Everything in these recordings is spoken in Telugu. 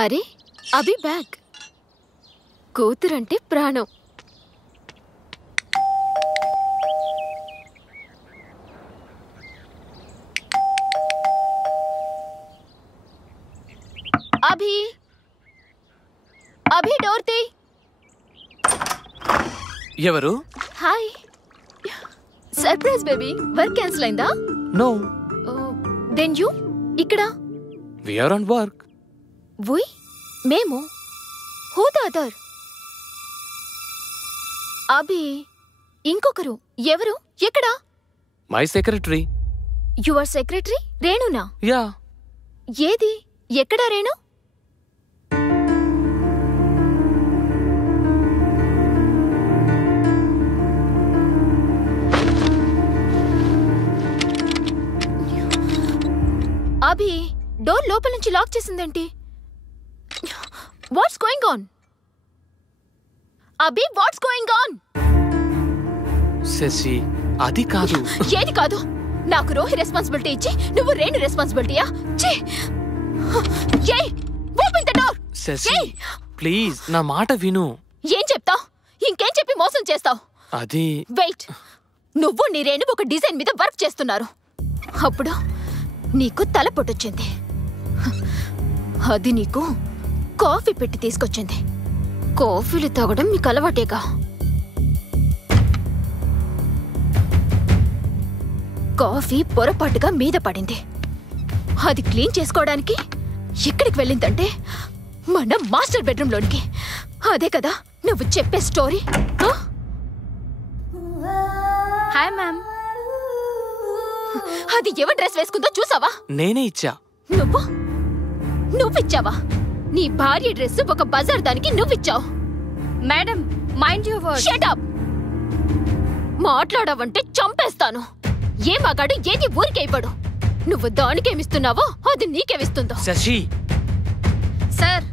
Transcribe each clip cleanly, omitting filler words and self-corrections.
అరే అభి బ్యాగ్. కూతురంటే ప్రాణం. అభి అభి డోర్ తీ. ఎవరు? Hi. Surprise baby. Work cancel అయిందా? నో. దెన్ యూ ఇక్కడ? We are on work. We? మేము? Who the other? అభి ఇంకొకరు ఎవరు? ఎక్కడ? My secretary. Your secretary? రేణునా? యా. ఏది? ఎక్కడ రేణు? అభి డోర్ లోపల నుంచి లాక్ చేసిందేంటి? What's going on? Abhi what's going on? Shashi అది కాదు. ఏది కాదు? నాకు రోహి రెస్పాన్సిబిలిటీ ఇచ్చి నువ్వు రేణు రెస్పాన్సిబిలిటీయా? Open the door. Shashi please నా మాట విను. ఏం చెప్తావ్? ఇంకేం చెప్పి మోసం చేస్తావ్? అది వెయిట్. నువ్వు నీ రేణు ఒక డిజైన్ మీద వర్క్ చేస్తున్నారు. అప్పుడు నీకు తల పొట్టొచ్చింది. అది నీకు కాఫీ పెట్టి తీసుకొచ్చింది. కాఫీలు తాగడం మీకు అలవాటేగా. కాఫీ పొరపాటుగా మీద పడింది. అది క్లీన్ చేసుకోవడానికి ఎక్కడికి వెళ్ళిందంటే మన మాస్టర్ బెడ్రూమ్ లోనికి. అదే కదా నువ్వు చెప్పే స్టోరీ. Hi ma'am. అది ఎవరి డ్రెస్ వేసుకుందో చూసావా? నేనే ఇచ్చా. నువ్విచ్చావా? నీ భార్య డ్రెస్ ఒక బజార్ దానికి నువ్విచ్చావు. Madam mind your words. Shut up. మాట్లాడావంటే చంపేస్తాను. ఏ మగాడు ఏది ఊరికే ఇవ్వడు. నువ్వు దానికేమిస్తున్నావో అది నీకేమిస్తుందో. శశి. సార్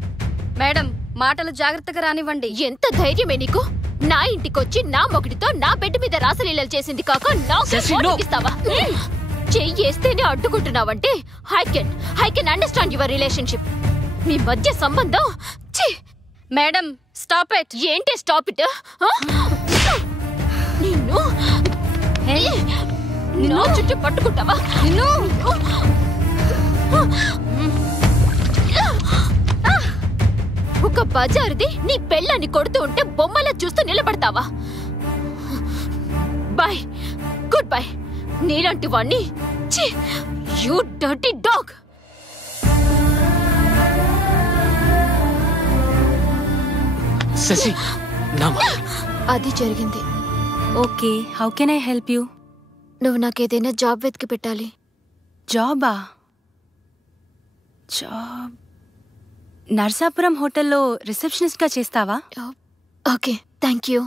మేడం మాటలు జాగ్రత్తగా రానివ్వండి. ఎంత ధైర్యమే నీకు? నా ఇంటికొచ్చి నా మొగుడితో నా బెడ్ మీద రాసలీలలు చేసింది కాక నాకిస్తావా? చెయ్యేస్తేనే అడ్డుకుంటున్నావంటే I can understand your relationship. మీ మధ్య సంబంధం. Madam stop it. ఏంటి స్టాప్ ఇట్? నిన్ను నిన్ను చుట్టూ పట్టుకుంటావా? నిన్ను ఒక బజారుది నీ పెళ్ళాన్ని కొడుతూ ఉంటే బొమ్మలా చూస్తూ నిలబడతావా? Bye, good bye. నీలాంటి వాణ్ణి. You dirty dog. శశి అది జరిగింది. Okay, how can I help you? నువ్వు నాకేదైనా జాబ్ వెతికి పెట్టాలి. జాబా? జాబ్ నర్సాపురం హోటల్లో రిసెప్షనిస్ట్గా చేస్తావా? Okay, thank you.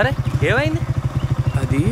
అరే ఏమైంది? అది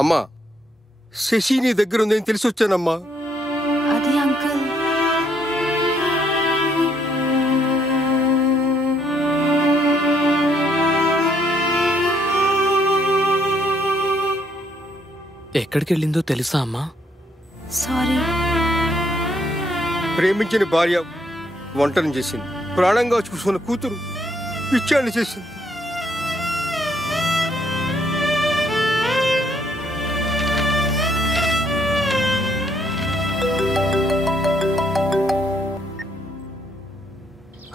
అమ్మా, శశి నీ దగ్గర ఉందని తెలిసి వచ్చానమ్మా. అది అంకుల్. ఎక్కడికి వెళ్ళిందో తెలుసా అమ్మా? సారీ. ప్రేమించిన భార్య వంటను చేసింది, ప్రాణంగా చూసుకున్న కూతురు పిచ్చాన్ని చేసింది.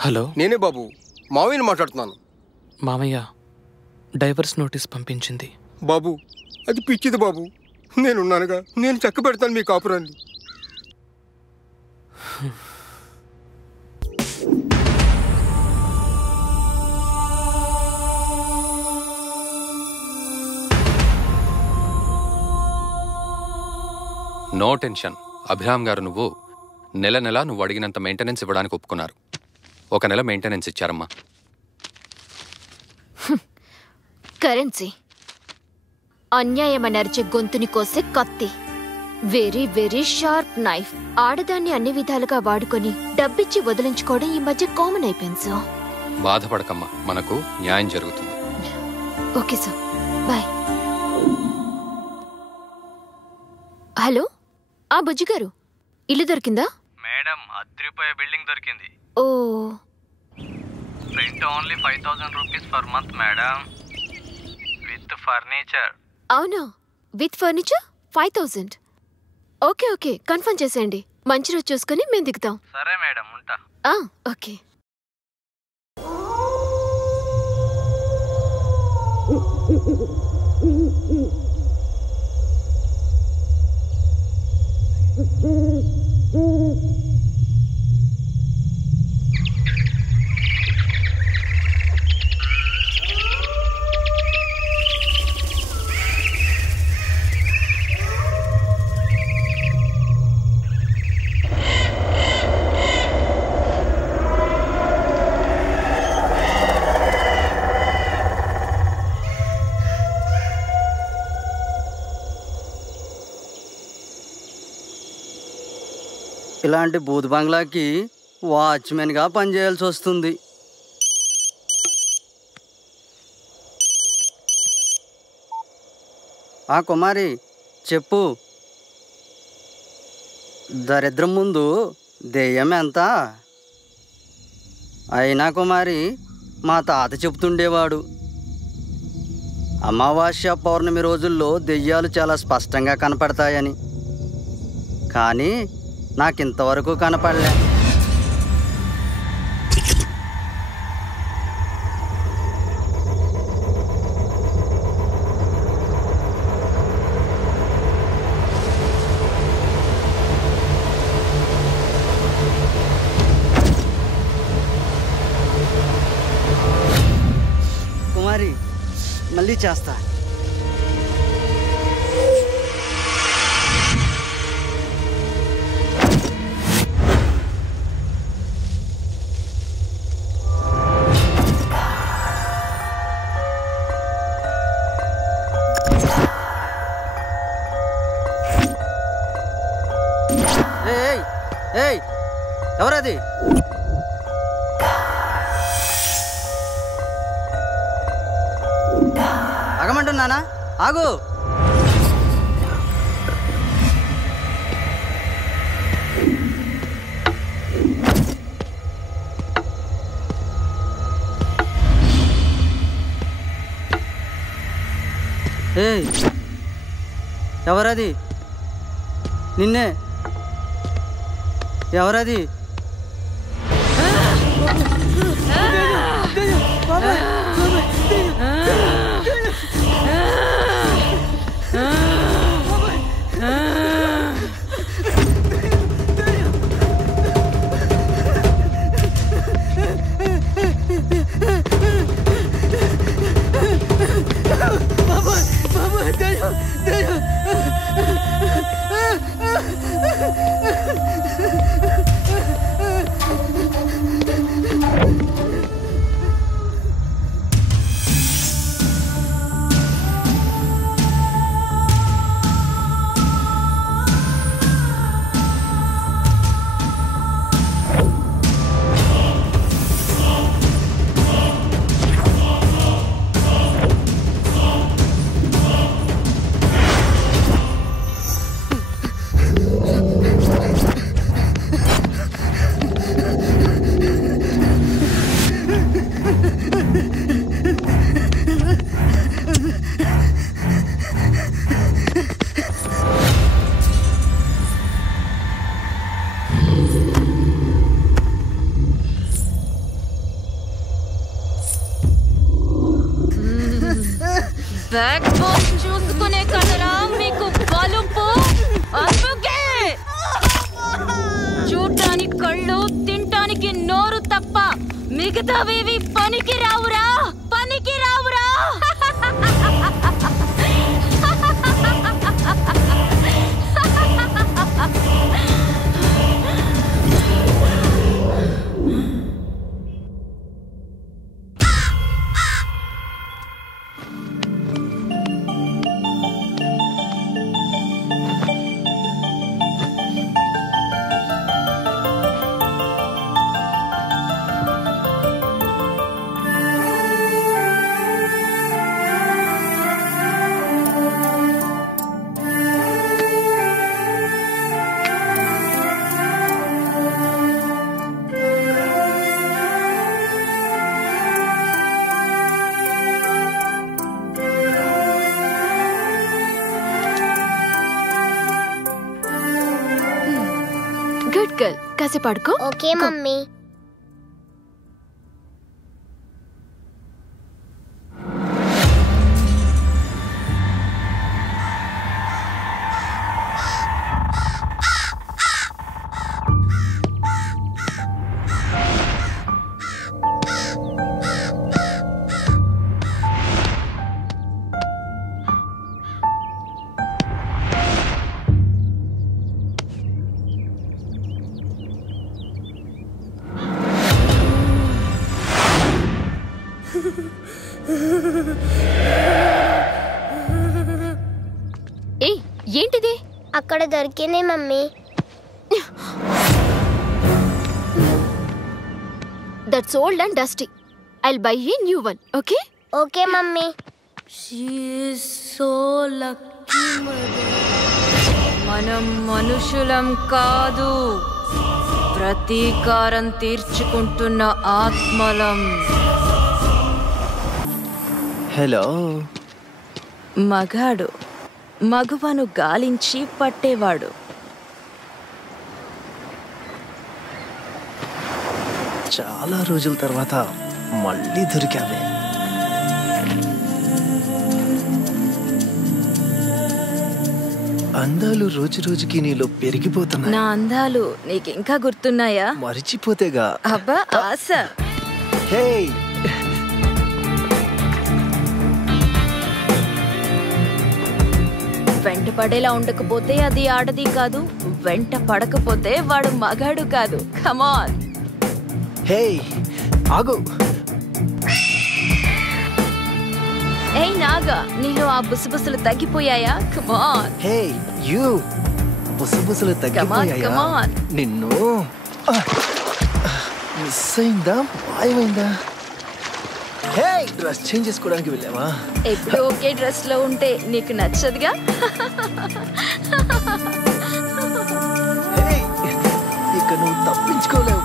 హలో, నేనే బాబు, మావయ్యని మాట్లాడుతున్నాను. మామయ్య డైవర్స్ నోటీస్ పంపించింది. బాబు అది పిచ్చిది బాబు, నేనున్నానుగా, నేను చక్క పెడతాను మీ కాపురాన్ని. నో టెన్షన్ అభిరామ్ గారు, నెల నువ్వు అడిగినంత మెయింటెనెన్స్ ఇవ్వడానికి ఒప్పుకున్నారు. 1 నెల మెయింటెనెన్స్ ఇచ్చారమ్మా. కరెన్సీ అన్యాయమని అరిచే గొంతుని కోసే కత్తి, వెరీ వెరీ షార్ప్ నైఫ్. ఆడదాన్ని అన్ని విధాలుగా వాడుకొని డబ్బిచ్చి వదిలించుకోవడం ఈ మధ్య కామన్ అయిపోయింది సార్. బాధపడకమ్మా, మనకు న్యాయం జరుగుతుంది. Okay sir, bye. Hello, Bujji గారు, ఇల్లు దొరికిందా? మేడం, అద్రిపోయే బిల్డింగ్ దొరికింది. Oh, rent only 5000 rupees per month madam, with furniture. అవునా? With furniture 5000. Okay okay, confirm చేసేయండి. మంచి రోజు చూసుకుని మేము దిగుతాం. సరే మేడం, ఉంటా. ఓకే. ఇలాంటి బూత్ బంగ్లాకి వాచ్మెన్గా పనిచేయాల్సి వస్తుంది. కుమారి చెప్పు, దరిద్రం ముందు దెయ్యం ఎంత? అయినా కుమారి, మా తాత చెప్తుండేవాడు, అమావాస్య పౌర్ణమి రోజుల్లో దెయ్యాలు చాలా స్పష్టంగా కనపడతాయని. కానీ నాకింతవరకు కనపడలే. కుమారి, మళ్ళీ చేస్తా. ఎవరది? ఆగమంటున్నానా? ఆగు. ఎవరది? నిన్నే. ఎవరది? బ్యాక్ బోన్ చూసుకునే కదరా మీకు బలుపు. అందుకే చూడటానికి కళ్ళు, తింటానికి నోరు తప్ప మిగతావేవి పనికి రావురా, పనికి రావురా. గుడ్ గర్ల్, కాసేపు పడుకో. Okay mummy. ఏయ్, ఏంటిది? అక్కడ దొరికింది mummy. That's old and dusty. I'll by a new one. Okay okay mummy. మనం మనుషులం కాదు, ప్రతీకారం తీర్చుకుంటున్న ఆత్మలం. హలో. మగాడు మగువను గాలించి పట్టేవాడు. చాలా రోజుల తర్వాత మళ్ళీ దొరికావే. అందాలు రోజు రోజుకి నీలో పెరిగిపోతున్నాయి. నా అందాలు నీకింకా గుర్తున్నాయా? మరిచిపోతేగా. అబ్బా ఆశ. హే, వెంట పడేలా ఉండకపోతే అది ఆడది కాదు, వెంట పడకపోతే వాడు మగాడు కాదు. కమాన్. హే ఆగు. ఏయ్ నాగా, నీలో ఆ బుసబుసలు తగ్గిపోయాయా? కమాన్. Hey you. బుసబుసలు తగ్గిపోయాయా? కమాన్. నిన్ను మిస్ అయిందా, మాయమైందా? హే, డ్రెస్ చేంజ్ చేసుకోవడానికి వెళ్ళావా? ఎప్పుడు ఒకే డ్రెస్ లో ఉంటే నీకు నచ్చదుగా. హే, ఇక నువ్వు తప్పించుకోలేవు.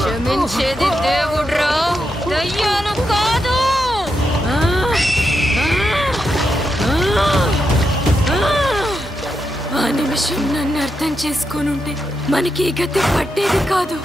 క్షమించేది దేవుడ్రా, దయ్యాలు కాదు. ఆ నిమిషం నన్ను అర్థం చేసుకొనుంటే మనకి ఈ గతి పట్టేది కాదు.